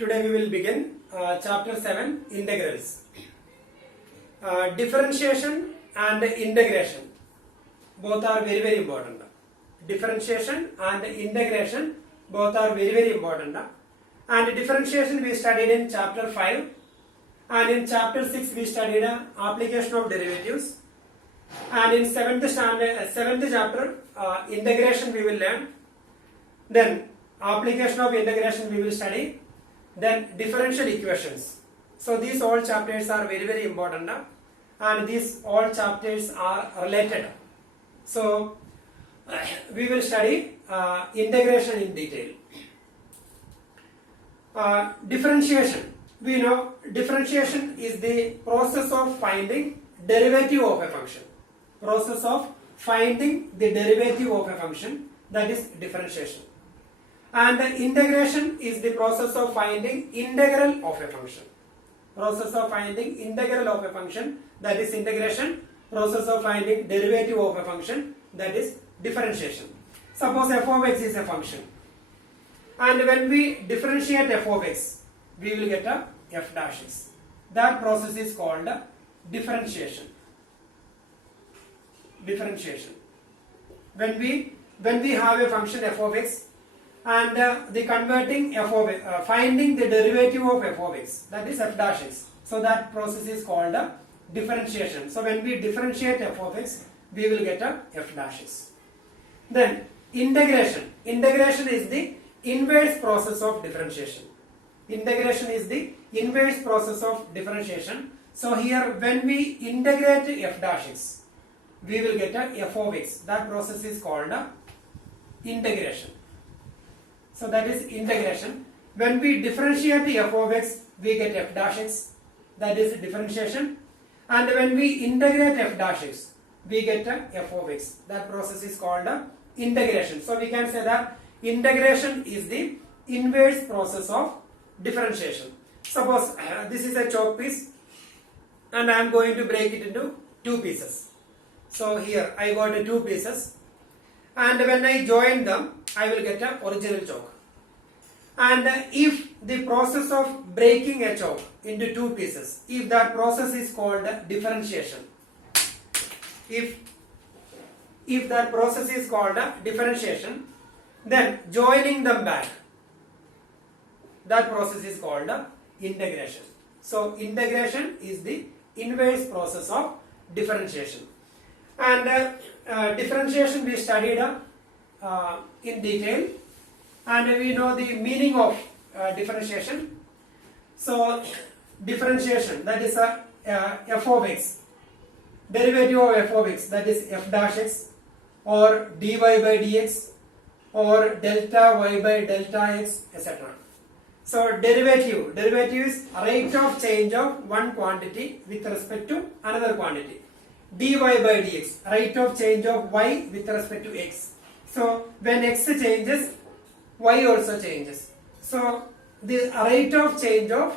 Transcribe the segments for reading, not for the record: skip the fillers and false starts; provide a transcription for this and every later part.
Today we will begin chapter 7 integrals. Differentiation and integration both are very important. Differentiation and integration both are very important. And differentiation we studied in chapter 5, and in chapter 6 we studied application of derivatives, and in 7th chapter integration we will learn. Then application of integration we will study. Then differential equations. So these all chapters are very important, and these all chapters are related. So we will study integration in detail. Differentiation. We know differentiation is the process of finding derivative of a function. Process of finding the derivative of a function, that is differentiation. And the integration is the process of finding integral of a function. Process of finding integral of a function, that is integration. Process of finding derivative of a function, that is differentiation. Suppose f of x is a function, and when we differentiate f of x, we will get a f dash x. That process is called differentiation. Differentiation. When we have a function f of x, and the converting f of x, finding the derivative of f of x, that is f dash x. So that process is called differentiation. So when we differentiate f of x, we will get a f dash x. Then integration. Integration is the inverse process of differentiation. Integration is the inverse process of differentiation. So here when we integrate f dash x, we will get a f of x. That process is called integration. So that is integration. When we differentiate the f of x, we get f dash x. That is differentiation. And when we integrate f dash x, we get f of x. That process is called integration. So we can say that integration is the inverse process of differentiation. Suppose this is a chalk piece, and I am going to break it into two pieces. So here I got two pieces, and when I join them, I will get an original chalk. And if the process of breaking a chalk into two pieces, if that process is called differentiation, if that process is called differentiation, then joining them back, that process is called integration. So integration is the inverse process of differentiation. And differentiation we studied in detail, and we know the meaning of differentiation. So differentiation, that is f of x, derivative of f of x, that is f dash x, or dy by dx, or delta y by delta x, etc. So derivative is rate of change of one quantity with respect to another quantity. Dy by dx, rate of change of y with respect to x. So when x changes, y also changes. So the rate of change of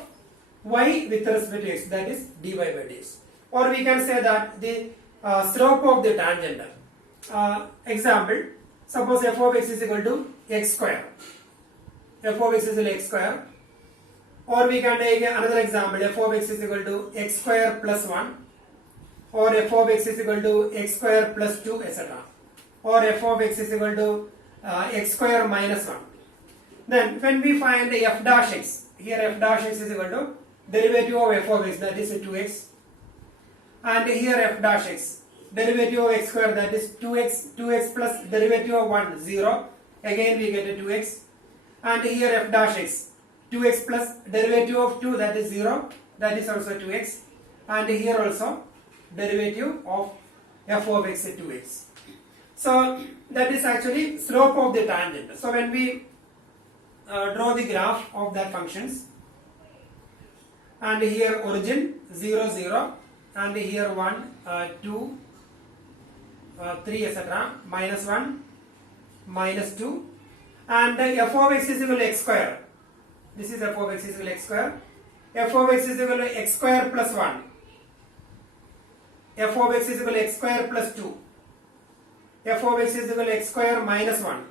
y with respect to x, that is dy by dx. Or we can say that the slope of the tangent. Example, suppose f of x is equal to x square. F of x is equal to x square. Or we can take another example, f of x is equal to x square plus 1. Or f of x is equal to x square plus 2, etc. Or f of x is equal to x square minus 1. Then when we find the f dash x, here f dash x is equal to derivative of f of x, that is 2x. And here f dash x, derivative of x square, that is 2x plus derivative of 1, 0. Again we get a 2x. And here f dash x, 2x plus derivative of 2, that is 0. That is also 2x. And here also derivative of f of x is 2x. So that is actually slope of the tangent. So when we draw the graph of that functions, and here origin 0 0, and here 1 2 3, etc., minus 1 minus 2, and f of x is equal to x square. This is f of x is equal to x square. F of x is equal to x square plus 1. F of x is equal to x square plus 2. F of x is equal to x square minus 1.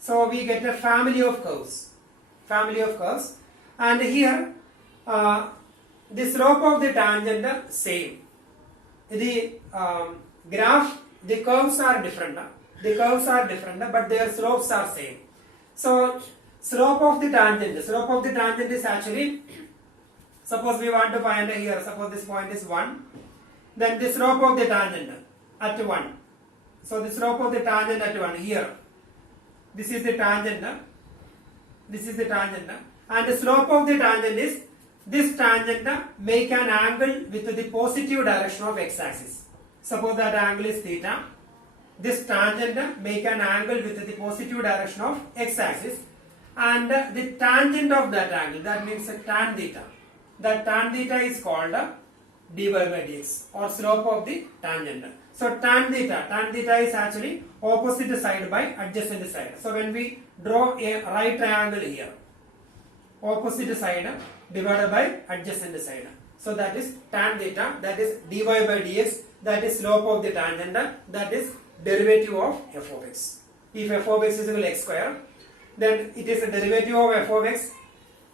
So we get a family of curves. family of curves, and here the slope of the tangent same. The graph, the curves are different. The curves are different, but their slopes are same. So slope of the tangent is actually, suppose we want to find here, suppose this point is 1, then the slope of the tangent at 1. So the slope of the tangent at 1 here, this is the tangent, and the slope of the tangent is, this tangent make an angle with the positive direction of x-axis. Suppose that angle is theta. This tangent make an angle with the positive direction of x-axis, and the tangent of that angle, that means tan theta. That tan theta is called dy by dx, or slope of the tangent. So tan theta is actually opposite side by adjacent side. So when we draw a right triangle here, opposite side divided by adjacent side. So that is tan theta, that is dy by dx, that is slope of the tangent, that is derivative of f of x. If f of x is equal to x square, then it is a derivative of f of x,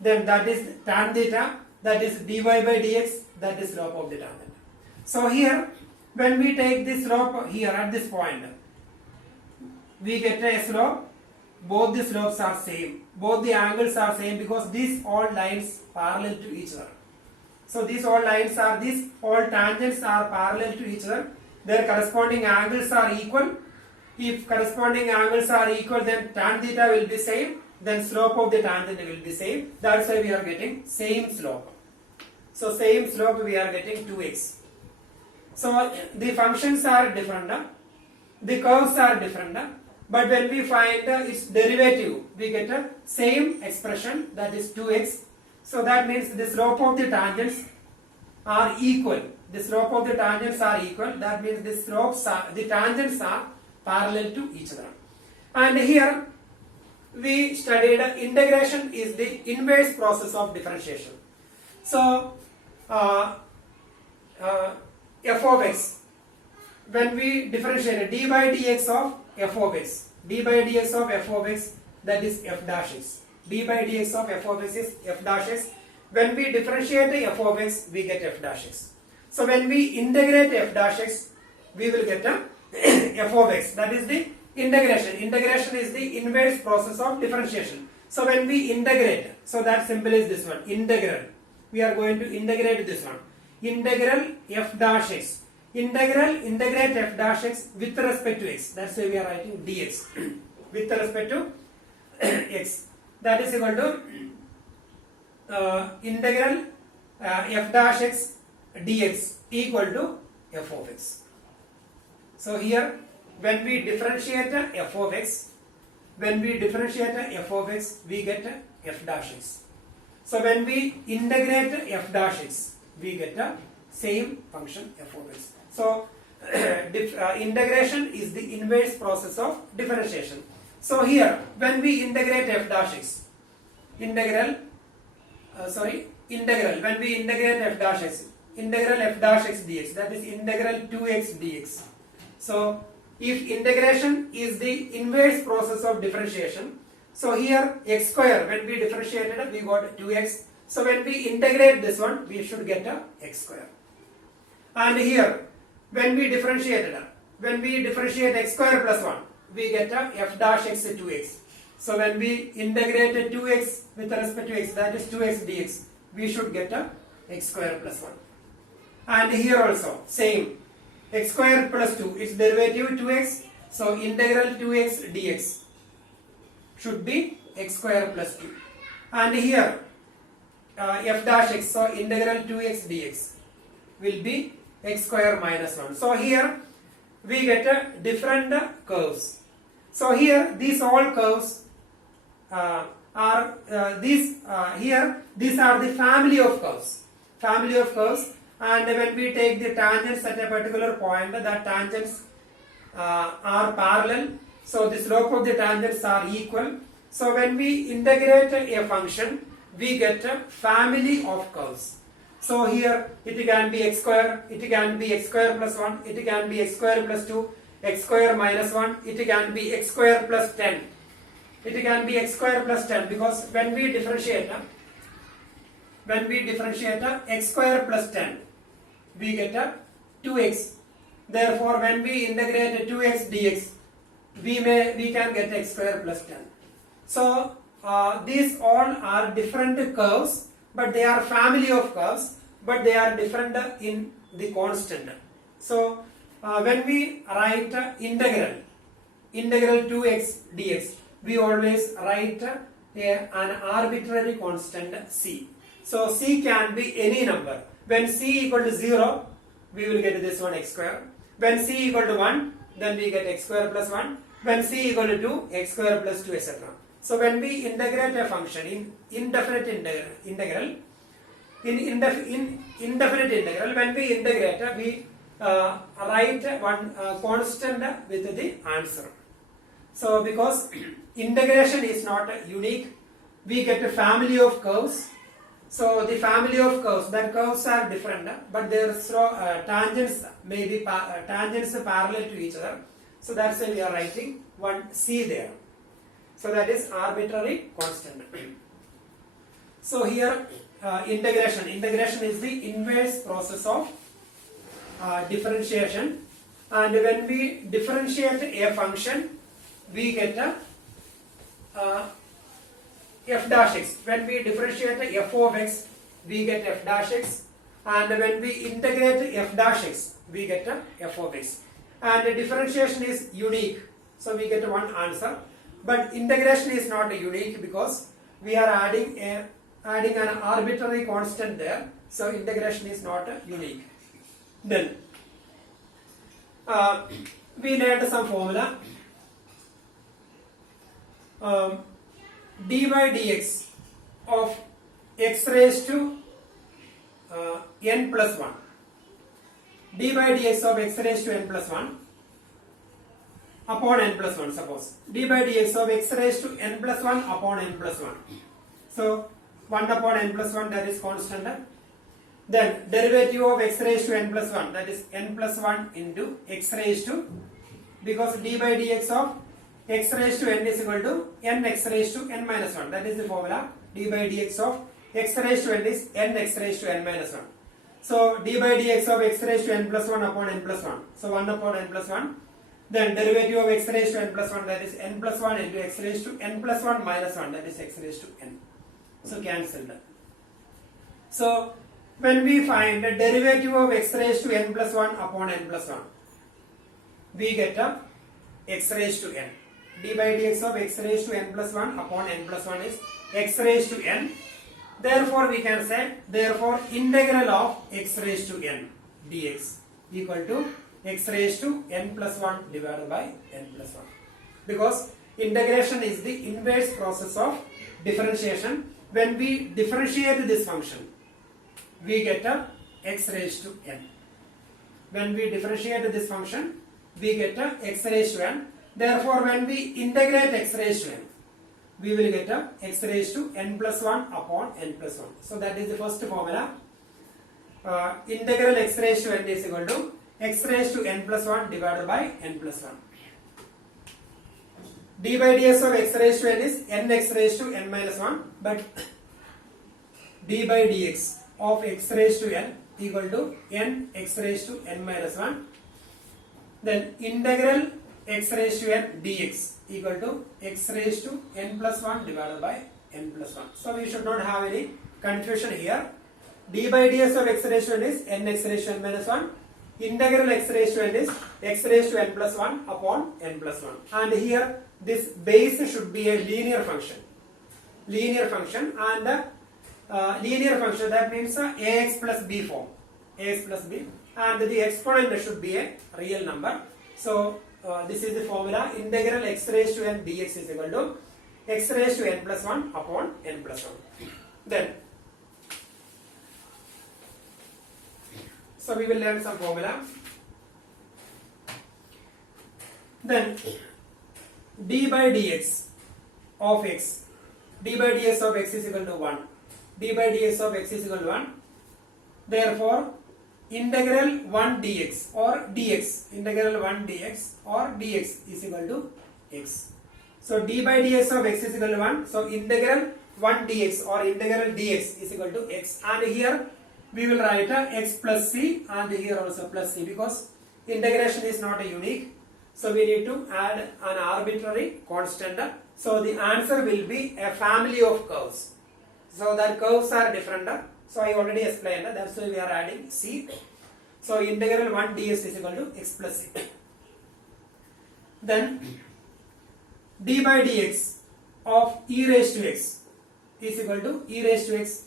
then that is tan theta, that is dy by dx, that is slope of the tangent. So here, when we take the slope here at this point, we get a slope, both the slopes are same, both the angles are same, because these all lines parallel to each other. So these all lines are, these all tangents are parallel to each other, their corresponding angles are equal. If corresponding angles are equal, then tan theta will be same, then slope of the tangent will be same. That's why we are getting same slope. So same slope we are getting 2x. So the functions are different, the curves are different, but when we find its derivative, we get a same expression, that is 2x. So that means the slope of the tangents are equal. The slope of the tangents are equal. That means the tangents are parallel to each other. And here we studied integration is the inverse process of differentiation. So f of x, when we differentiate d by dx of f of x, d by dx of f of x, that is f dash x. d by dx of f of x is f dash x. When we differentiate f of x, we get f dash x. So when we integrate f dash x, we will get a f of x. That is the integration. Integration is the inverse process of differentiation. So when we integrate, so that symbol is this one, integral. We are going to integrate this one. Integral f dash x. Integrate f dash x with respect to x. That's why we are writing dx. With respect to x. That is equal to integral f dash x dx equal to f of x. So here, when we differentiate f of x, we get f dash x. So when we integrate f dash x, we get the same function f of x. So integration is the inverse process of differentiation. So here, when we integrate f dash x, when we integrate f dash x, integral f dash x dx, that is integral 2x dx. So if integration is the inverse process of differentiation, so here x square, when we differentiated, we got 2x. So when we integrate this one, we should get a x square. And here, when we differentiate x square plus 1, we get a f dash x 2x. So when we integrate 2x with respect to x, that is 2x dx, we should get a x square plus 1. And here also, same. X square plus 2, its derivative 2x. So integral 2x dx should be x square plus 2. And here, f dash x, so integral 2x dx will be x square minus 1. So here we get different curves. So here these all curves these are the family of curves. And when we take the tangents at a particular point, the tangents are parallel. So the slope of the tangents are equal. So when we integrate a function, we get a family of curves. So here it can be x square, it can be x square plus 1, it can be x square plus 2, x square minus 1, it can be x square plus 10. it can be x square plus 10 because when we differentiate x square plus 10, we get a 2x. Therefore, when we integrate 2x dx, we can get x square plus 10. So these all are different curves, but they are family of curves, but they are different in the constant. So when we write integral 2x dx, we always write an arbitrary constant c. So c can be any number. When c equal to 0, we will get this one x square. When c equal to 1, then we get x square plus 1. When c equal to 2, x square plus 2, etc. So when we integrate a function in indefinite integral, when we integrate, we write one constant with the answer. So because integration is not unique, we get a family of curves. So the family of curves, that curves are different, but their tangents may be tangents parallel to each other. So that's why we are writing one c there. So that is arbitrary constant. So here integration is the inverse process of differentiation, and when we differentiate a function, we get a f dash x. When we differentiate f of x, we get f dash x, and when we integrate f dash x, we get a f of x. And the differentiation is unique, so we get one answer. But integration is not unique because we are adding an arbitrary constant there, so integration is not unique. Then we learned some formula. D by dx of x raised to n plus 1. D by dx of x raised to n plus 1 upon n plus 1, suppose. D by dx of x raised to n plus 1 upon n plus 1. So 1 upon n plus 1, that is constant. Then derivative of x raised to n plus 1, that is n plus 1 into x raised to, because d by dx of x raised to n is equal to n x raised to n minus 1. That is the formula. D by dx of x raised to n is n x raised to n minus 1. So d by dx of x raised to n plus 1 upon n plus 1. So 1 upon n plus 1. Then derivative of x raised to n plus 1, that is n plus 1 into x raised to n plus 1 minus 1, that is x raised to n. So cancelled. So when we find the derivative of x raised to n plus 1 upon n plus 1, we get a x raised to n. D by dx of x raised to n plus 1 upon n plus 1 is x raised to n. Therefore we can say, therefore integral of x raised to n dx equal to x raised to n plus 1 divided by n plus 1. Because integration is the inverse process of differentiation. When we differentiate this function, we get a x raised to n. When we differentiate this function, we get a x raised to n. Therefore, when we integrate x raised to n, we will get a x raised to n plus 1 upon n plus 1. So that is the first formula. Integral x raised to n is equal to x raised to n plus 1 divided by n plus 1. D by dx of x raised to n is n x raised to n minus 1, but d by dx of x raised to n equal to n x raised to n minus 1. Then integral x raised to n dx equal to x raised to n plus 1 divided by n plus 1. So we should not have any confusion here. D by dx of x raised to n is n x raised to n minus 1. Integral x raised to n is x raised to n plus 1 upon n plus 1. And here this base should be a linear function. Linear function, and linear function, that means ax plus b form. Ax plus b, and the exponent should be a real number. So this is the formula. Integral x raised to n dx is equal to x raised to n plus 1 upon n plus 1. Then so we will learn some formula. Then d by dx of x, d by dx of x is equal to 1. D by dx of x is equal to 1. Therefore, integral 1 dx or dx, integral 1 dx or dx is equal to x. So d by dx of x is equal to 1. So integral 1 dx or integral dx is equal to x. And here we will write x plus c and here also plus c because integration is not unique. So we need to add an arbitrary constant. So the answer will be a family of curves. So that curves are different. So I already explained. That's why we are adding c. So integral 1 ds is equal to x plus c. Then d by dx of e raised to x is equal to e raised to x.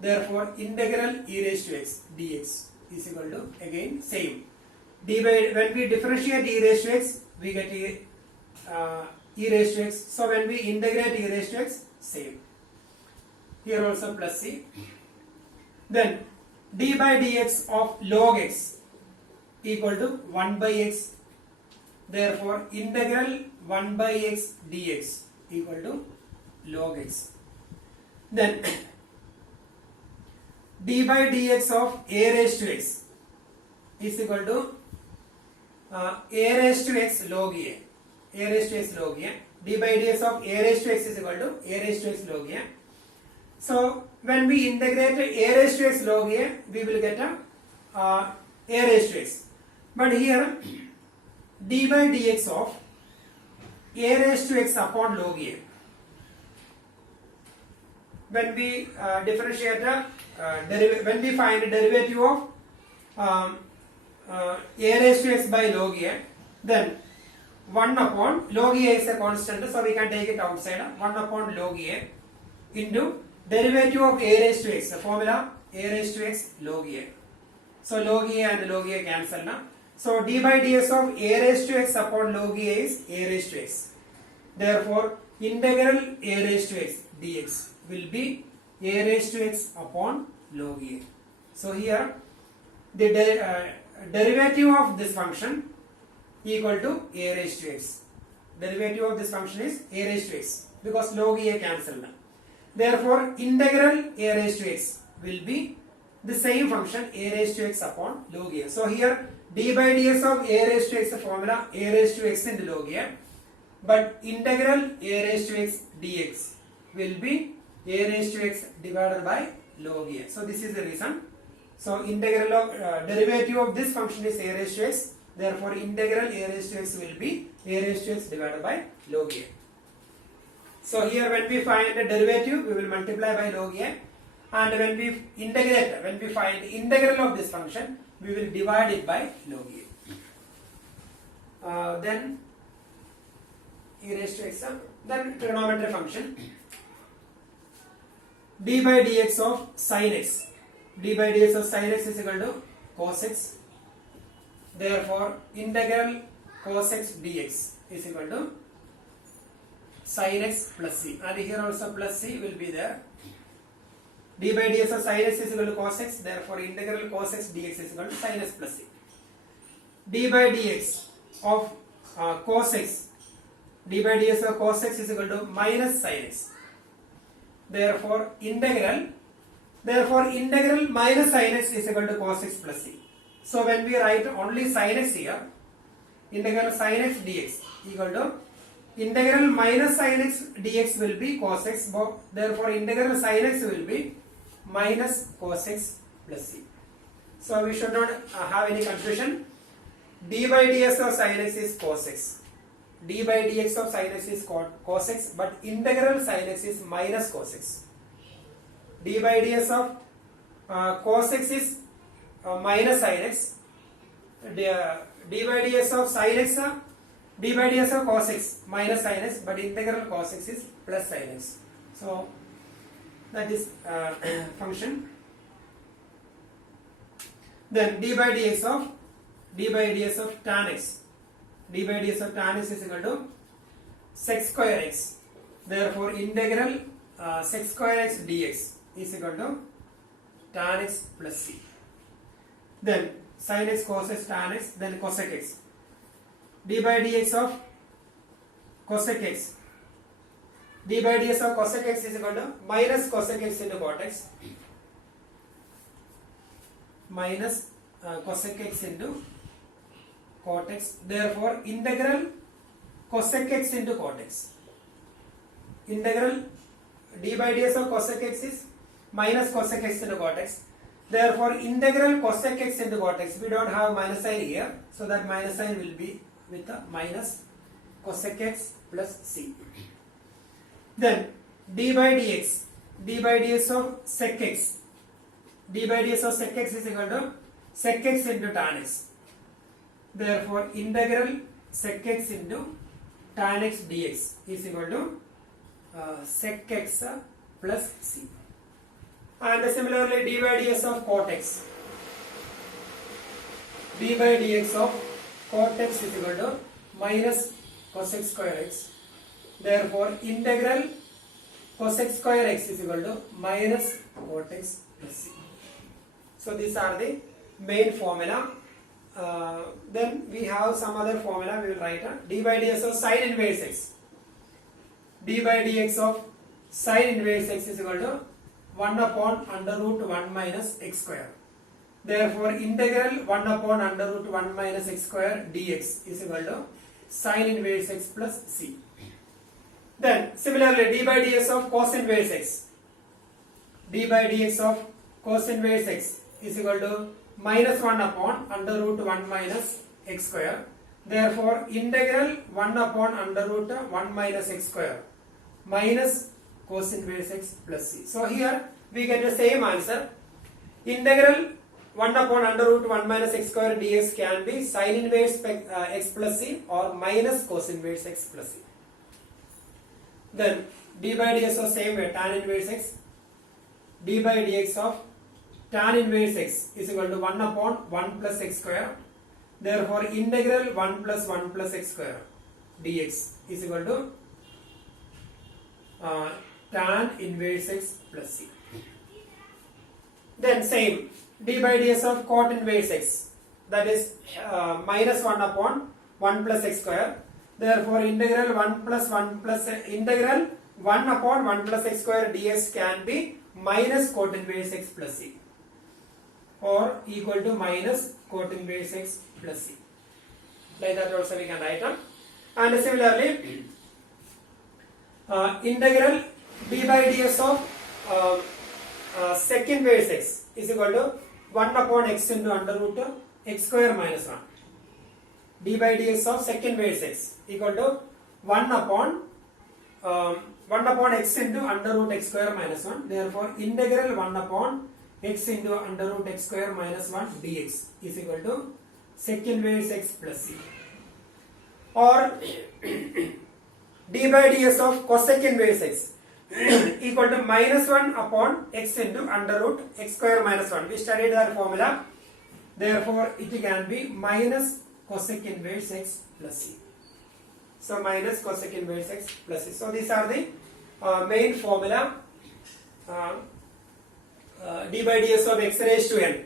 Therefore integral e raised to x dx is equal to again same. D by, when we differentiate e raised to x, we get e raised to x. So when we integrate e raised to x, same. Here also plus c. Then d by dx of log x equal to 1 by x. Therefore integral 1 by x dx equal to log x. Then d by dx of a raised to x is equal to a raised to x log a. A raised to x log a. D by dx of a raised to x is equal to a raised to x log a. So when we integrate a raised to x log a, we will get a raised to x. But here d by dx of a raised to x upon log a. When we differentiate when we find the derivative of a raised to x by log a, then 1 upon log a is a constant, so we can take it outside. 1 upon log a into derivative of a raised to x. The formula a raised to x log a. So log a and log a cancel now. So d by dx of a raised to x upon log a is a raised to x. Therefore integral a raised to x dx will be a raised to x upon log a. So here the derivative of this function equal to a raised to x. Derivative of this function is a raised to x because log a cancelled. Therefore integral a raised to x will be the same function a raised to x upon log a. So here d by dx of a raised to x, the formula a raised to x into log a, but integral a raised to x dx will be a raised to x divided by log a. So this is the reason. So integral of derivative of this function is a raised to x. Therefore integral a raised to x will be a raised to x divided by log a. So here when we find the derivative, we will multiply by log a, and when we integrate, when we find the integral of this function, we will divide it by log a. Then e raised to x, then trigonometry function d by dx of sin x. D by dx of sin x is equal to cos x. Therefore integral cos x dx is equal to sin x plus c, and here also plus c will be there. D by dx of sin x is equal to cos x. Therefore integral cos x dx is equal to sin x plus c. D by dx of cos x, d by dx of cos x is equal to minus sin x. Therefore integral minus sin x is equal to cos x plus c. So when we write only sin x here, integral sin x dx equal to integral minus sin x dx will be cos x. Therefore integral sin x will be minus cos x plus c. So we should not have any confusion. D by dx of sin x is cos x. D by dx of sin x is cos x, but integral sin x is minus cos x. D by dx of cos x is minus sin x. D by dx of sin x, d by dx of cos x minus sin x, but integral cos x is plus sin x. So that is function. Then d by dx of tan x. D by dx of tan x is equal to sec square x. Therefore integral sec square x dx is equal to tan x plus c. Then sin x, cos x, tan x, then cosec x. D by dx of cosec x. D by dx of cosec x is equal to minus cosec x into cot x. Minus cosec x into cot x. Therefore integral cosec x into cot x. integral d by ds of cosec x is minus cosec x into cot x. Therefore, integral cosec x into cot x, we don't have minus sign here, so that minus sign will be with a minus cosec x plus c. Then d by dx of sec x, d by ds of sec x is equal to sec x into tan x. Therefore, integral sec x into tan x dx is equal to sec x plus c. And similarly, d by dx of cot x, d by dx of cot x is equal to minus cosec square x. Therefore, integral cosec square x is equal to minus cot x plus c. So these are the main formula. Then we have some other formula. We will write d by dx of sin inverse x. D by dx of sin inverse x is equal to 1 upon under root 1 minus x square. Therefore, integral 1 upon under root 1 minus x square dx is equal to sin inverse x plus c. Then similarly, d by dx of cos inverse x, d by dx of cos inverse x is equal to minus 1 upon under root 1 minus x square. Therefore, integral 1 upon under root 1 minus x square minus cos inverse x plus c. So here we get the same answer. Integral 1 upon under root 1 minus x square dx can be sin inverse x plus c or minus cos inverse x plus c. Then d by dx of same way, tan inverse x, d by dx of tan inverse x is equal to 1 upon 1 plus x square. Therefore, integral 1 plus 1 plus x square dx is equal to tan inverse x plus c. Then same, d by ds of cot inverse x, that is minus 1 upon 1 plus x square. Therefore, integral 1 plus 1 plus integral 1 upon 1 plus x square dx can be minus cot inverse x plus c or equal to minus cot inverse x plus c. Like that also we can write down. And similarly, integral d by ds of sec inverse x is equal to 1 upon x into under root x square minus 1. D by dx of sec inverse x equal to 1 upon x into under root x square minus 1. Therefore, integral 1 upon x into under root x square minus 1 dx is equal to sec inverse x plus c. Or d by ds of cosec inverse x equal to minus 1 upon x into under root x square minus 1. We studied that formula. Therefore, it can be minus cosec inverse x plus c. So minus cosec inverse x plus c. So these are the main formula. D by ds of x raised to n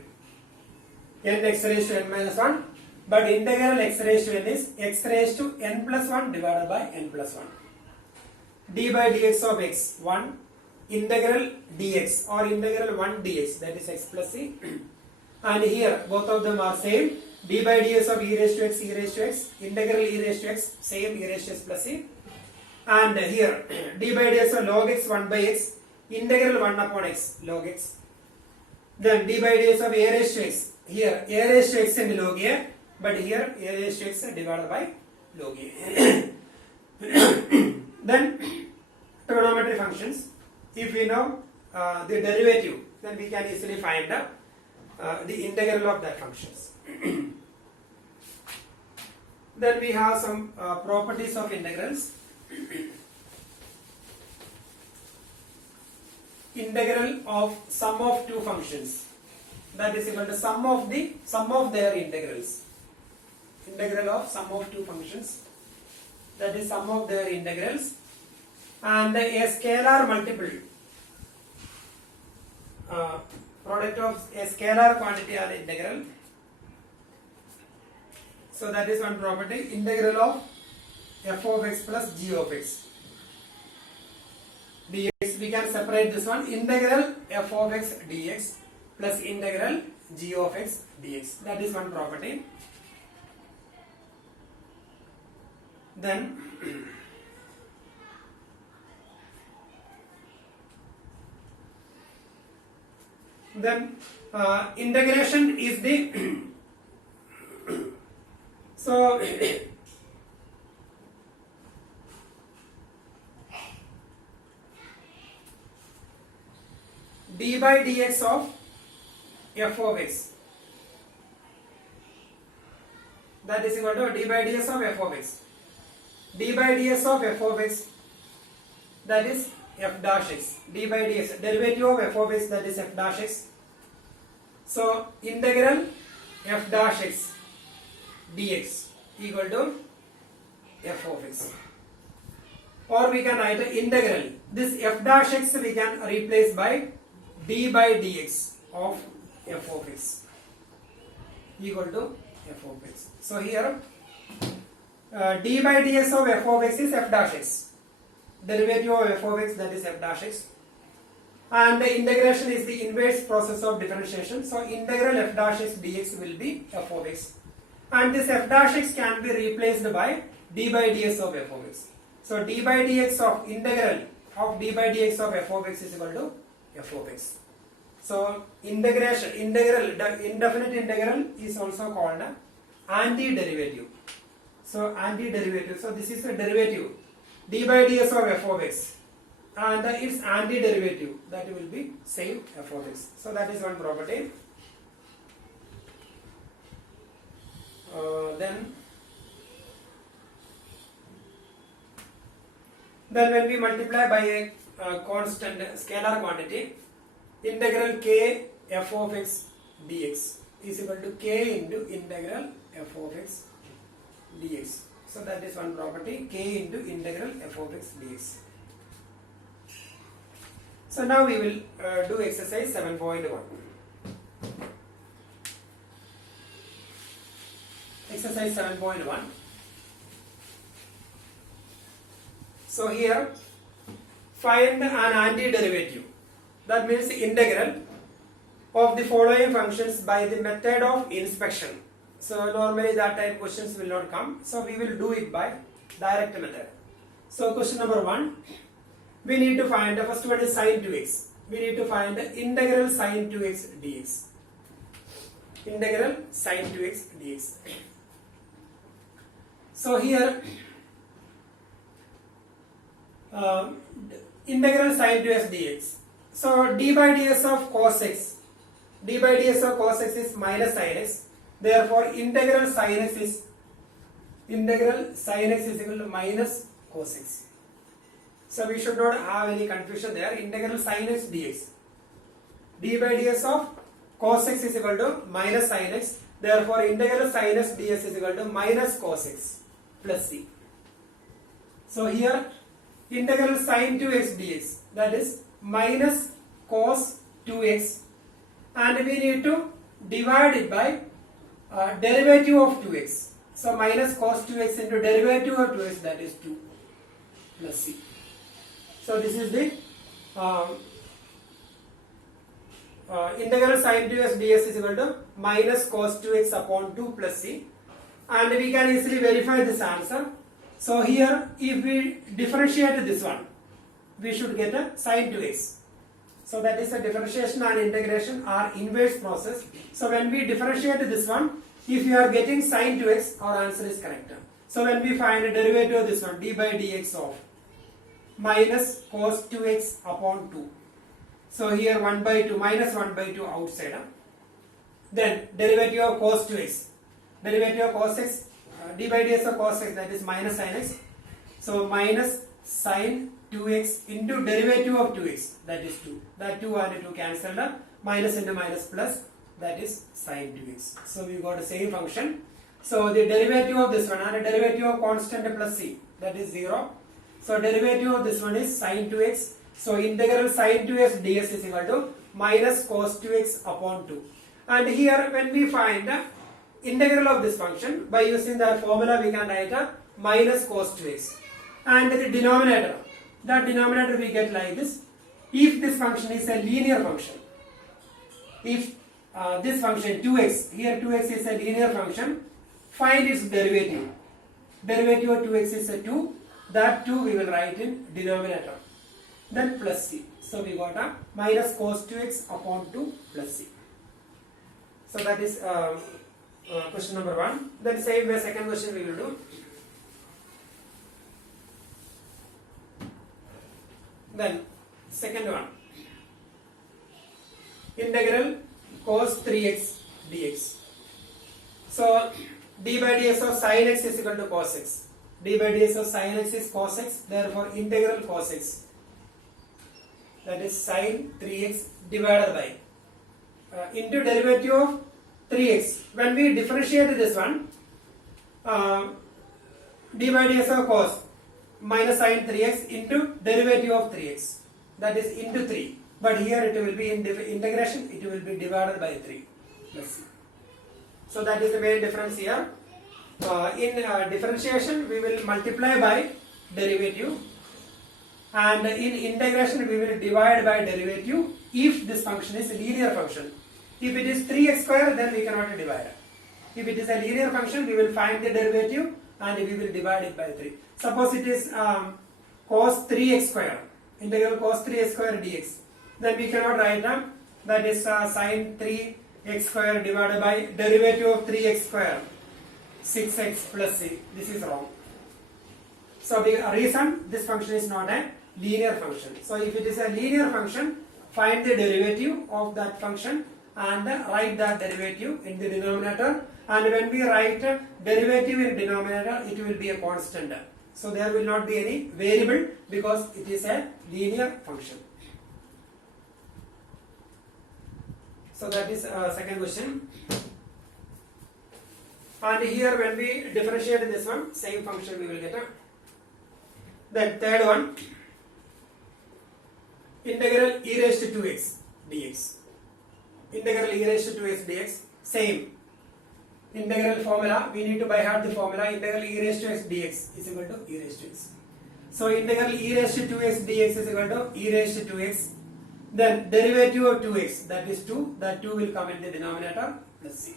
x raised to n minus 1, but integral x raised to n is x raised to n plus 1 divided by n plus 1. D by dx of x 1, integral dx or integral 1 dx, that is x plus c. And here both of them are same. D by ds of e raised to x, integral e raised to x, same, e raised to x plus c. And here d by ds of log x 1 by x, integral 1 upon x, log x. Then d by ds of a raised to x, here a raised to x and log a, but here a raised to x divided by log a. Then trigonometry functions. If we know the derivative, then we can easily find the integral of that functions. Then we have some properties of integrals. Integral of sum of two functions, that is equal to sum of their integrals. Integral of sum of two functions, that is sum of their integrals. And a scalar multiple, product of a scalar quantity or integral. So that is one property. Integral of f of x plus g of x dx, we can separate this one. Integral f of x dx plus integral g of x dx, that is one property. Then Then integration is the so d by dx of f of x, that is equal to d by ds of f of x. D by ds of f of x, that is f dash x. D by dx, derivative of f of x, that is f dash x. So integral f dash x dx equal to f of x. Or we can write integral. This f dash x we can replace by d by dx of f of x equal to f of x. So here d by ds of f of x is f dash x. Derivative of f of x, that is f dash x. And the integration is the inverse process of differentiation. So integral f dash x dx will be f of x. And this f dash x can be replaced by d by ds of f of x. So d by dx of integral of d by dx of f of x is equal to f of x. So integration, indefinite integral is also called antiderivative. So antiderivative. So this is a derivative d by ds of f of x, and its antiderivative, that will be same f of x. So that is one property. Then when we multiply by a constant scalar quantity, integral k f of x dx is equal to k into integral f of x dx. So that is one property, k into integral f of x dx. So now we will do exercise 7.1. Exercise 7.1. So here find an antiderivative, that means integral of the following functions by the method of inspection. So normally that type questions will not come, so we will do it by direct method. So question number 1, we need to find the first one is sin 2x. We need to find the integral sin 2x dx. Integral sin 2x dx. So here integral sin 2x dx. So d by ds of cos x, d by ds of cos x is minus sin x. Therefore integral sin x is equal to minus cos x. So we should not have any confusion there. Integral sin x dx. D by ds of cos x is equal to minus sin x. Therefore integral sin x ds is equal to minus cos x plus c. So here integral sin 2x dx, that is minus cos 2x, and we need to divide it by derivative of 2x. So minus cos 2x into derivative of 2x, that is 2 plus c. So this is the integral sin 2x ds is equal to minus cos 2x upon 2 plus c, and we can easily verify this answer. So here if we differentiate this one, we should get a sin 2x. So that is a differentiation and integration are inverse process. So when we differentiate this one, if you are getting sin 2x, our answer is correct. So when we find a derivative of this one, d by dx of minus cos 2x upon 2. So here 1 by 2, minus 1 by 2 outside. Then derivative of cos 2x, derivative of cos x, d by ds of cos x, that is minus sin x. So minus sin 2x into derivative of 2x, that is 2. That 2 and 2 cancelled, minus into minus plus, that is sin 2x. So we got the same function. So the derivative of this one and the derivative of constant plus c, that is 0. So derivative of this one is sin 2x. So integral sin 2x ds is equal to minus cos 2x upon 2. And here when we find the integral of this function, by using that formula we can write a minus cos 2x. And the denominator, that denominator we get like this. If this function is a linear function, if this function 2x, here 2x is a linear function, find its derivative. Derivative of 2x is a 2. That 2 we will write in denominator. then plus c. So we got a minus cos 2x upon 2 plus c. So that is question number 1. Then same way second question we will do. Then second one, integral cos 3x dx. So d by dx of sin x is equal to cos x. D by dx of sin x is cos x. Therefore integral cos x, that is sin 3x divided by into derivative of 3x. When we differentiate this one, d by dx of cos minus sin 3x into derivative of 3x, that is into 3. But here it will be in integration, it will be divided by 3 plus c. So that is the main difference here. In differentiation we will multiply by derivative, and in integration we will divide by derivative if this function is a linear function. If it is 3x square, then we cannot divide. If it is a linear function, we will find the derivative and we will divide it by 3. Suppose it is cos 3x square, integral cos 3x square dx, then we cannot write down, that is sin 3x square divided by derivative of 3x square, 6x plus c. This is wrong. So the reason, this function is not a linear function. So if it is a linear function, find the derivative of that function and write that derivative in the denominator. And when we write derivative in denominator, it will be a constant. So there will not be any variable because it is a linear function. So that is second question. And here when we differentiate this one, same function we will get. Then third one, integral e raised to 2x dx. Integral e raised to 2x dx, same. Integral formula, we need to by heart the formula. Integral e raised to x dx is equal to e raised to x. So integral e raised to 2x dx is equal to e raised to 2x. Then derivative of 2x, that is 2. That 2 will come in the denominator plus c.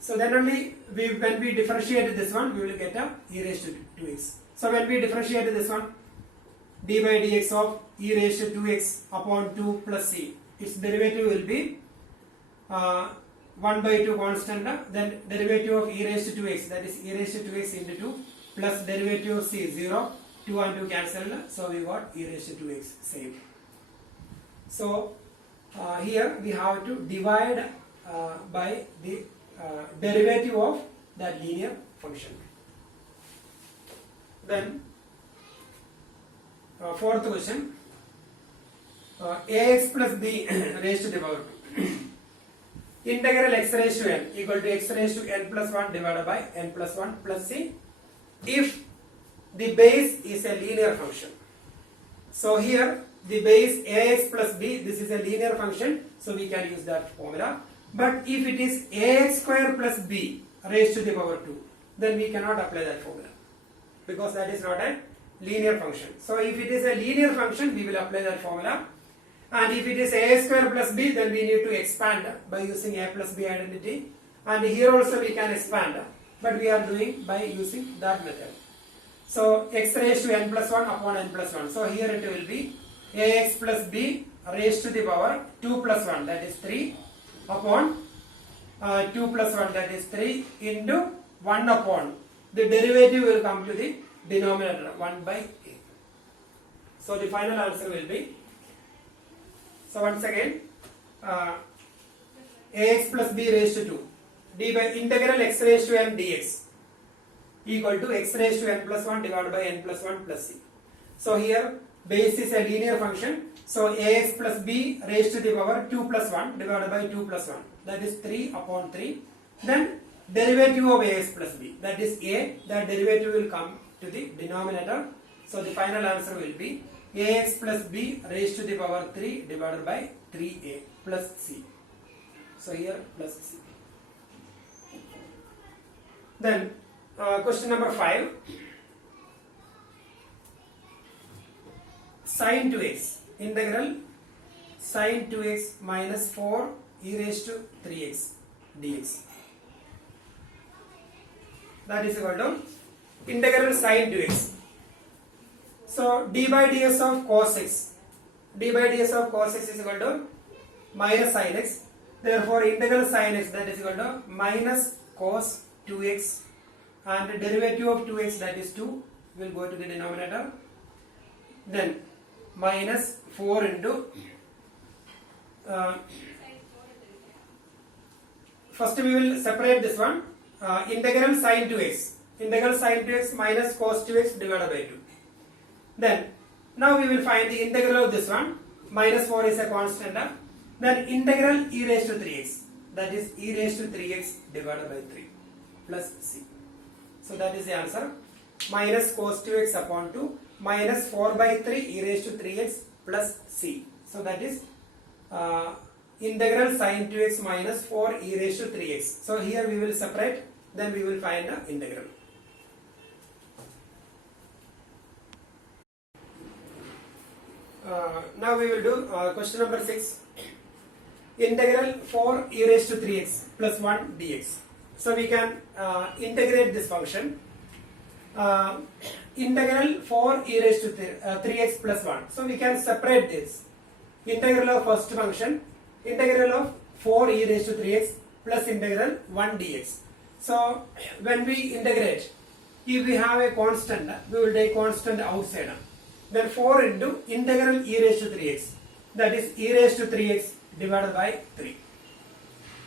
So then only when we differentiate this one, we will get a e raised to 2x. So when we differentiate this one, d by dx of e raised to 2x upon 2 plus c, its derivative will be 1 by 2 constant, then derivative of e raised to 2x, that is e raised to 2x into 2 plus derivative of c, 0, 2 and 2 cancel, so we got e raised to 2x, same. So here we have to divide by the derivative of that linear function. Then fourth question, ax plus b raised to the power 2. Integral x raised to n equal to x raised to n plus 1 divided by n plus 1 plus c if the base is a linear function. So here the base ax plus b, this is a linear function, so we can use that formula. But if it is ax square plus b raised to the power 2, then we cannot apply that formula because that is not a linear function. So if it is a linear function, we will apply that formula. And if it is a square plus b, then we need to expand by using a plus b identity. And here also we can expand, but we are doing by using that method. So x raised to n plus 1 upon n plus 1. So here it will be ax plus b raised to the power 2 plus 1, that is 3, upon 2 plus 1, that is 3, into 1 upon. The derivative will come to the denominator, 1 by a. So the final answer will be, so once again, ax plus b raised to 2, d by integral x raised to n dx equal to x raised to n plus 1 divided by n plus 1 plus c. So here base is a linear function, so ax plus b raised to the power 2 plus 1 divided by 2 plus 1, that is 3 upon 3. Then derivative of ax plus b, that is a, that derivative will come to the denominator. So the final answer will be ax plus b raised to the power 3 divided by 3a plus c. So here plus c. Then question number 5. Sin 2x, integral sin 2x minus 4 e raised to 3x dx. That is equal to integral sin 2x. So d by ds of cos x, d by ds of cos x is equal to minus sin x. Therefore integral sin x, that is equal to minus cos 2x, and the derivative of 2x, that is 2, will go to the denominator. Then minus 4 into first we will separate this one, integral sin 2x, integral sin 2x minus cos 2x divided by 2. Then now we will find the integral of this one. Minus 4 is a constant. Then integral e raised to 3x, that is e raised to 3x divided by 3 plus c. So that is the answer. Minus cos 2x upon 2 minus 4 by 3 e raised to 3x plus c. So that is integral sin 2x minus 4 e raised to 3x. So here we will separate, then we will find the integral. Now we will do question number 6. Integral 4 e raised to 3x plus 1 dx. So we can integrate this function. Integral 4 e raised to 3x plus 1. So we can separate this. Integral of first function, integral of 4 e raised to 3x plus integral 1 dx. So when we integrate, if we have a constant, we will take constant outside. Then 4 into integral e raised to 3x, that is e raised to 3x divided by 3,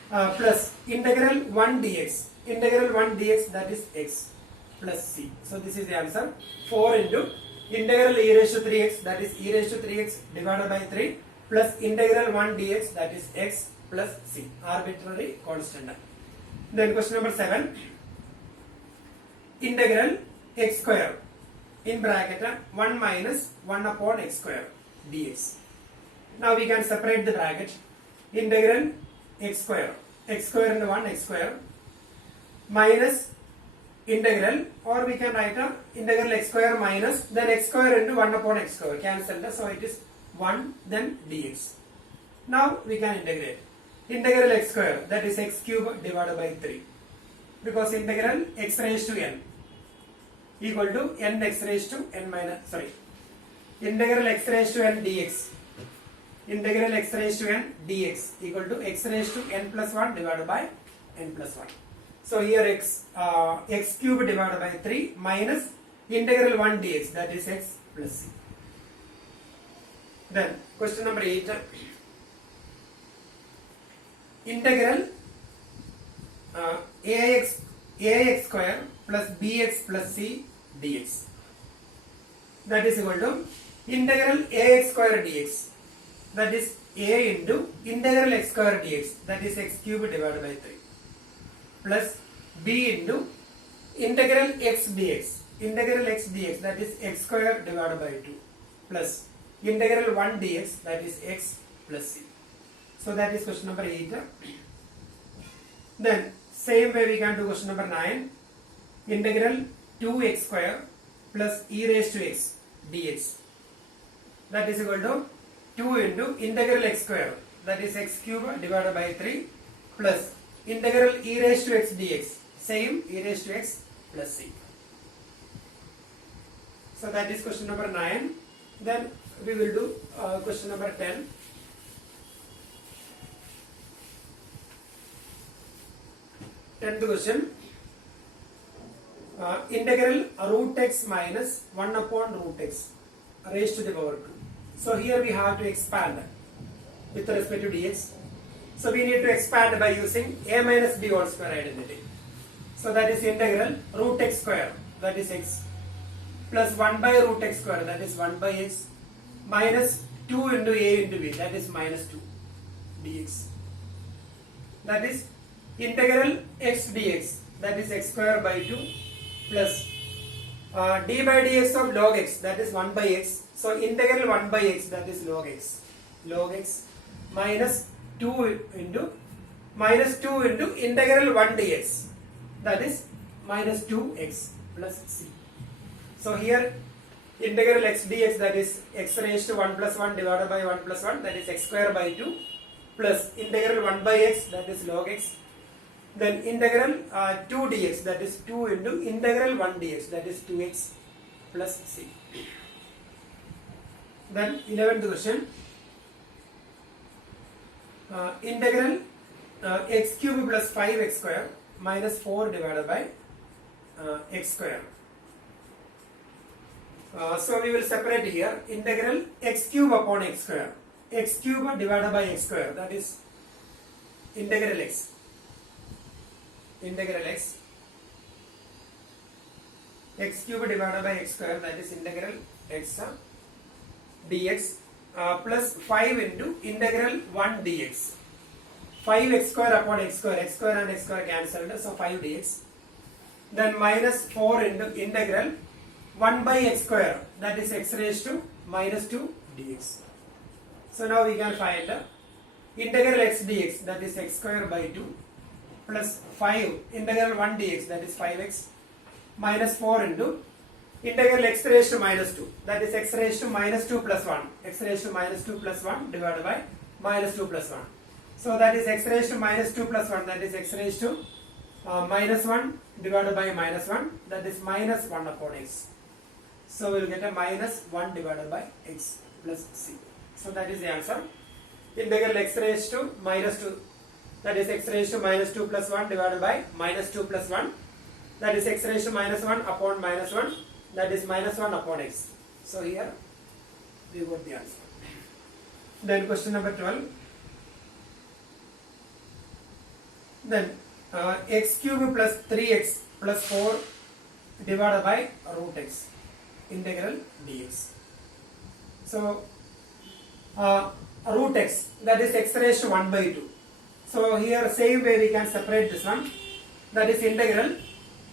plus integral 1 dx, integral 1 dx, that is x plus c. So this is the answer. 4 into integral e raised to 3x, that is e raised to 3x divided by 3, plus integral 1 dx, that is x plus c, arbitrary constant. Then question number 7. Integral x square in bracket 1 minus 1 upon x square dx. Now we can separate the bracket. Integral x square into 1 x square minus integral, or we can write integral x square minus then x square into 1 upon x square, cancel, so it is 1 then dx. Now we can integrate. Integral x square, that is x cube divided by 3, because integral x raised to n equal to n x raised to n minus, integral x raised to n dx, integral x raised to n dx equal to x raised to n plus 1 divided by n plus 1. So here x cube divided by 3 minus integral 1 dx, that is x plus c. Then question number 8. Integral ax square plus bx plus c dx, that is equal to integral ax square dx, that is a into integral x square dx, that is x cube divided by 3, plus b into integral x dx, integral x dx, that is x square divided by 2, plus integral 1 dx, that is x plus c. So that is question number 8. Then same way we can do question number 9. Integral 2x square plus e raised to x dx, that is equal to 2 into integral x square, that is x cube divided by 3, plus integral e raised to x dx, same e raised to x plus c. So that is question number 9. Then we will do question number 10. Tenth question. Integral root x minus 1 upon root x raised to the power 2. So here we have to expand with respect to dx. So we need to expand by using a minus b whole square identity. So that is integral root x square, that is x, plus 1 by root x square, that is 1 by x, minus 2 into a into b, that is minus 2 dx. That is integral x dx, that is x square by 2, plus d by dx of log x, that is 1 by x. So integral 1 by x, that is log x, minus 2 into integral 1 dx, that is minus 2x plus c. So here integral x dx, that is x raised to 1 plus 1 divided by 1 plus 1, that is x square by 2, plus integral 1 by x, that is log x. Then integral 2 dx, that is 2 into integral 1 dx, that is 2x plus c. Then 11th question. Integral x cube plus 5x square minus 4 divided by x square. So we will separate here integral x cube upon x square. X cube divided by x square, that is integral x. Integral x. X cube divided by x square, that is integral x dx plus 5 into integral 1 dx. 5x square upon x square and x square cancelled, so 5 dx. Then minus 4 into integral 1 by x square, that is x raised to minus 2 dx. So now we can find integral x dx, that is x square by 2, plus 5 integral 1 dx, that is 5x, minus 4 into integral x raised to minus 2, that is x raised to minus 2 plus 1, x raised to minus 2 plus 1 divided by minus 2 plus 1. So that is x raised to minus 2 plus 1, that is x raised to minus 1 divided by minus 1, that is minus 1 upon x. So we will get a minus 1 divided by x plus c. So that is the answer. Integral x raised to minus 2, that is x raised to minus 2 plus 1 divided by minus 2 plus 1, that is x raised to minus 1 upon minus 1, that is minus 1 upon x. So here we got the answer. Then question number 12. Then x cube plus 3x plus 4 divided by root x, integral dx. So root x, that is x raised to 1 by 2. So here same way we can separate this one, that is integral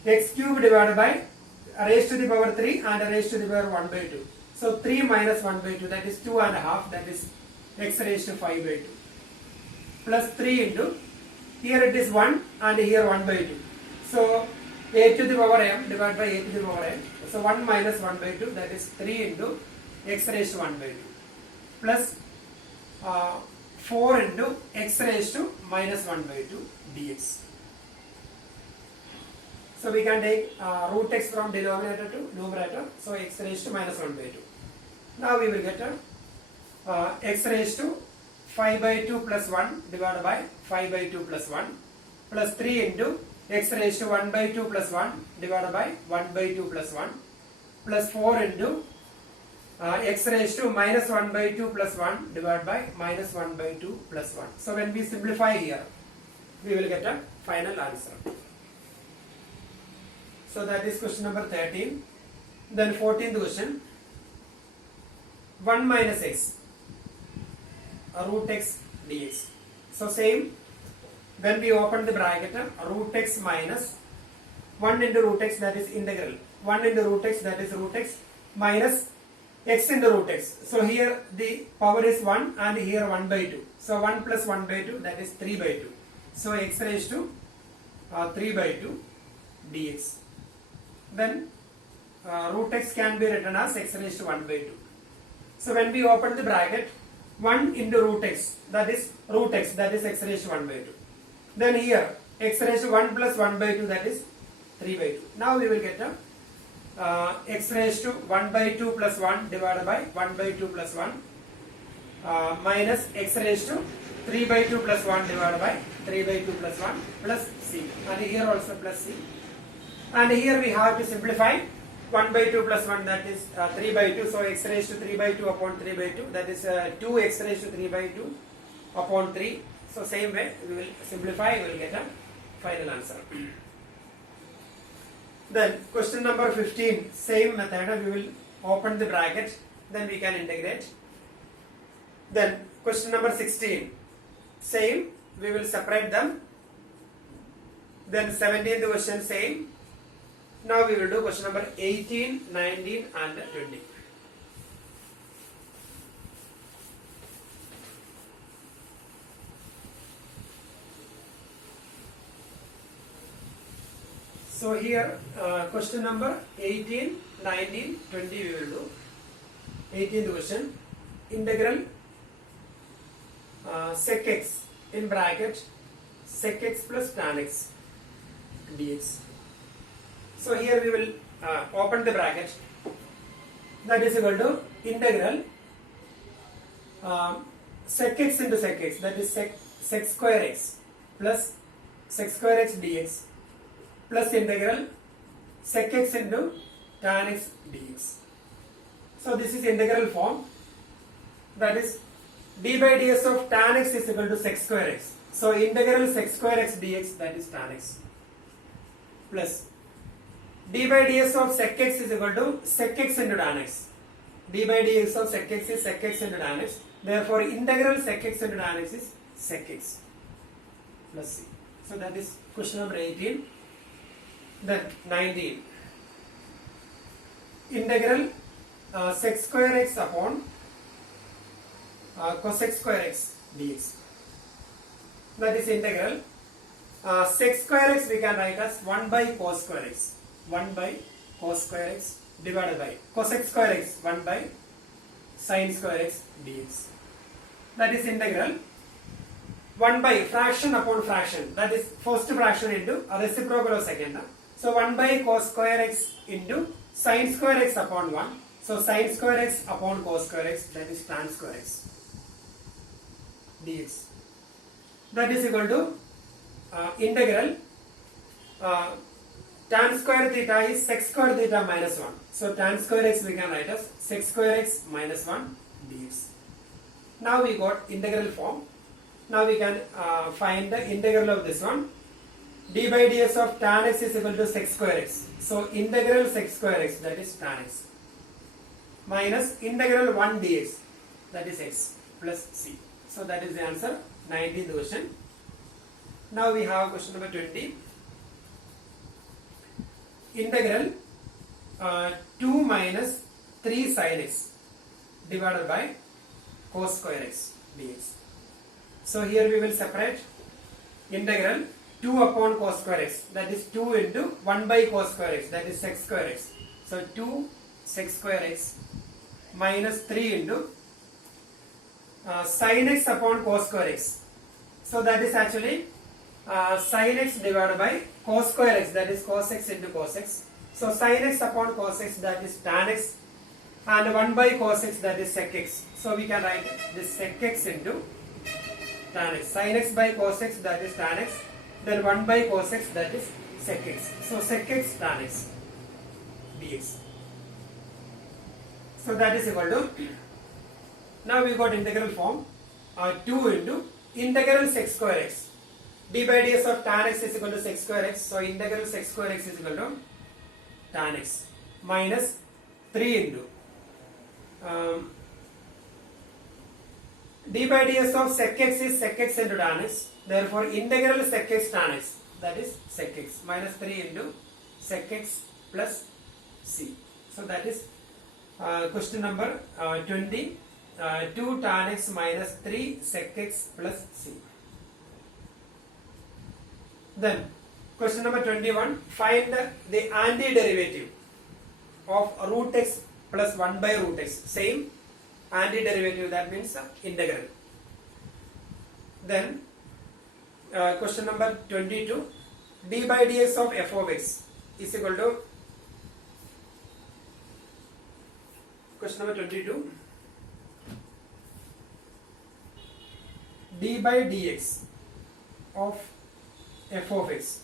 x cube divided by raised to the power 3 and raised to the power 1 by 2. So 3 minus 1 by 2, that is 2 and a half, that is x raised to 5 by 2, plus 3 into, here it is 1 and here 1 by 2. So a to the power m divided by a to the power n. So 1 minus 1 by 2, that is 3 into x raised to 1 by 2, plus 4 into x raised to minus 1 by 2 dx. So we can take root x from denominator to numerator, so x raised to minus 1 by 2. Now we will get x raised to 5 by 2 plus 1 divided by 5 by 2 plus 1, plus 3 into x raised to 1 by 2 plus 1 divided by 1 by 2 plus 1, plus 4 into x raised to minus 1 by 2 plus 1 divided by minus 1 by 2 plus 1. So when we simplify here, we will get a final answer. So that is question number 13. Then 14th question. 1 minus x, root x dx. So same, when we open the bracket, root x minus 1 into root x, that is integral 1 into root x, that is root x, minus x into root x. So here the power is 1 and here 1 by 2. So 1 plus 1 by 2, that is 3 by 2. So x raised to 3 by 2 dx. Then root x can be written as x raised to 1 by 2. So when we open the bracket, 1 into root x, that is x raised to 1 by 2. Then here x raised to 1 plus 1 by 2, that is 3 by 2. Now we will get x raised to 1 by 2 plus 1 divided by 1 by 2 plus 1 minus x raised to 3 by 2 plus 1 divided by 3 by 2 plus 1 plus c, and here also plus c. And here we have to simplify 1 by 2 plus 1, that is 3 by 2. So x raised to 3 by 2 upon 3 by 2, that is 2x raised to 3 by 2 upon 3. So same way we will simplify, we will get a final answer. Then question number 15, same method, we will open the bracket, then we can integrate. Then question number 16, same, we will separate them. Then 17th question, same. Now we will do question number 18, 19 and 20. So here question number 18, 19, 20 we will do. 18th question, integral sec x in bracket sec x plus tan x dx. So here we will open the bracket, that is equal to integral sec x into sec x, that is sec square x plus sec square x dx plus integral sec x into tan x dx. So this is integral form, that is d by ds of tan x is equal to sec square x. So integral sec square x dx, that is tan x, plus d by ds of sec x is equal to sec x into tan x. D by dx of sec x is sec x into tan x. Therefore integral sec x into tan x is sec x plus c. So that is question number 18. Then 19. Integral sec square x upon cosec square x dx. That is integral sec square x we can write as 1 by cos square x. 1 by cos square x divided by cosec square x 1 by sin square x dx. That is integral 1 by fraction upon fraction, that is first fraction into a reciprocal of second. So 1 by cos square x into sin square x upon 1. So sin square x upon cos square x, that is tan square x dx. That is equal to integral tan square theta is sec square theta minus 1. So tan square x we can write as sec square x minus 1 dx. Now we got integral form. Now we can find the integral of this one. D by ds of tan x is equal to sec square x. So integral sec square x, that is tan x, minus integral 1 dx, that is x, plus c. So that is the answer, 19th question. Now we have question number 20. Integral 2 minus 3 sin x divided by cos square x dx. So here we will separate integral 2 upon cos square x, that is 2 into 1 by cos square x, that is sec square x. So 2 sec square x minus 3 into sin x upon cos square x. So that is actually sin x divided by cos square x, that is cos x into cos x. So sin x upon cos x, that is tan x, and 1 by cos x, that is sec x. So we can write this sec x into tan x. Sin x by cos x, that is tan x, then 1 by cos x, that is sec x. So sec x tan x dx. So that is equal to, now we got integral form, 2 into integral sec square x. D by ds of tan x is equal to sec square x. So integral sec square x is equal to tan x minus 3 into d by ds of sec x is sec x into tan x. Therefore integral sec x tan x, that is sec x, minus 3 into sec x plus c. So that is question number 20. 2 tan x minus 3 sec x plus c. Then question number 21. Find the antiderivative of root x plus 1 by root x. Same antiderivative, that means integral. Then question number 22. D by dx of f of x is equal to, question number 22. D by dx of f of x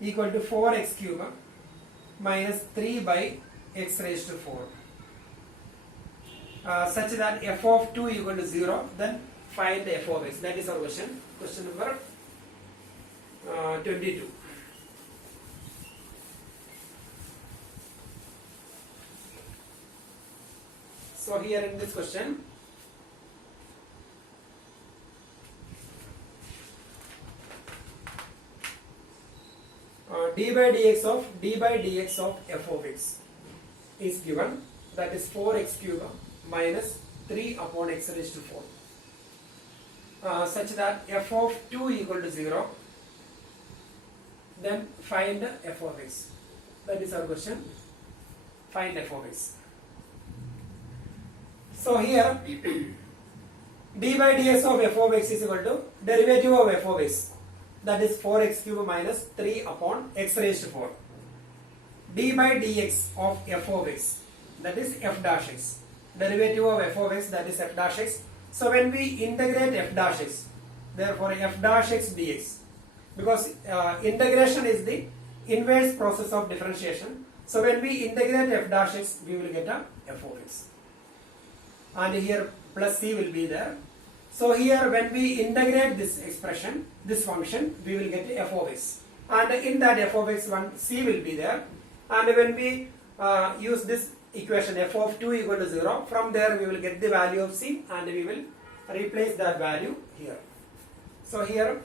equal to 4x cube minus 3 by x raised to 4, such that f of 2 equal to 0. Then find the f of x. That is our question. Question number 22. So here in this question, d by dx of f of x is given, that is 4x cube minus 3 upon x raised to 4, such that f of 2 equal to 0. Then find f of x. That is our question. Find f of x. So here d by ds of f of x is equal to derivative of f of x, that is 4x cube minus 3 upon x raised to 4. D by dx of f of x, that is f dash x, derivative of f of x, that is f dash x. So when we integrate f dash x, therefore f dash x dx, because integration is the inverse process of differentiation. So when we integrate f dash x, we will get a f of x. And here plus c will be there. So here when we integrate this expression, this function, we will get f of x. And in that f of x, one c will be there. And when we use this equation f of 2 equal to 0, from there we will get the value of c and we will replace that value here. So here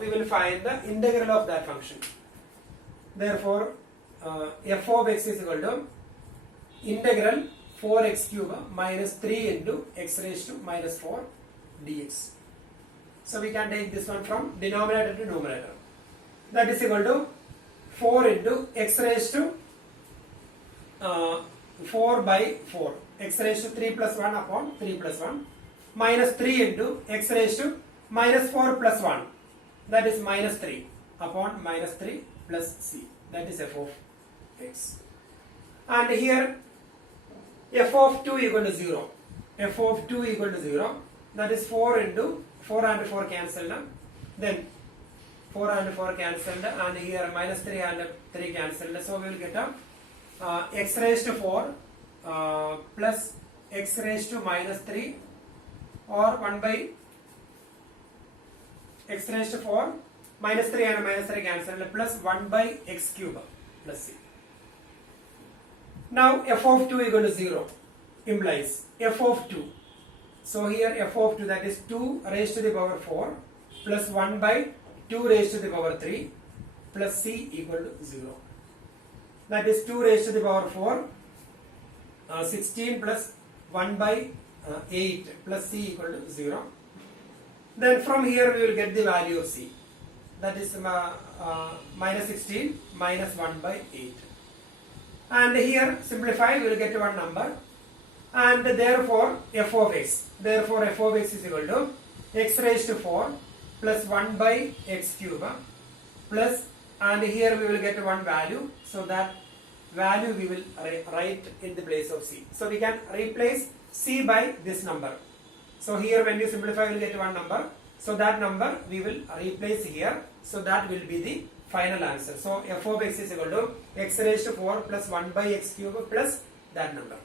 we will find the integral of that function. Therefore f of x is equal to integral 4x cube minus 3 into x raised to minus 4 dx. So we can take this one from denominator to numerator. That is equal to 4 into x raised to 4 by 4, x raised to 3 plus 1 upon 3 plus 1, minus 3 into x raised to minus 4 plus 1, that is minus 3 upon minus 3 plus c, that is f of x. And here f of 2 equal to 0, f of 2 equal to 0, that is 4 into 4 and 4 cancelled, then 4 and 4 cancelled, and here minus 3 and 3 cancelled, so we will get a x raised to 4 plus x raised to minus 3, or 1 by x raised to 4 minus 3 and minus 3 cancelled, plus 1 by x cube plus c. Now f of 2 equal to 0 implies f of 2. So here f of 2, that is 2 raised to the power 4 plus 1 by 2 raised to the power 3 plus c equal to 0. That is 2 raised to the power 4, 16 plus 1 by 8 plus c equal to 0. Then from here we will get the value of c. That is minus 16 minus 1 by 8. And here simplify, we will get one number. And therefore f of x. Therefore f of x is equal to x raised to 4 plus 1 by x cube plus, and here we will get one value. So that value we will write in the place of c. So we can replace c by this number. So here when you simplify, you will get one number. So that number we will replace here. So that will be the final answer. So f of x is equal to x raised to 4 plus 1 by x cube plus that number.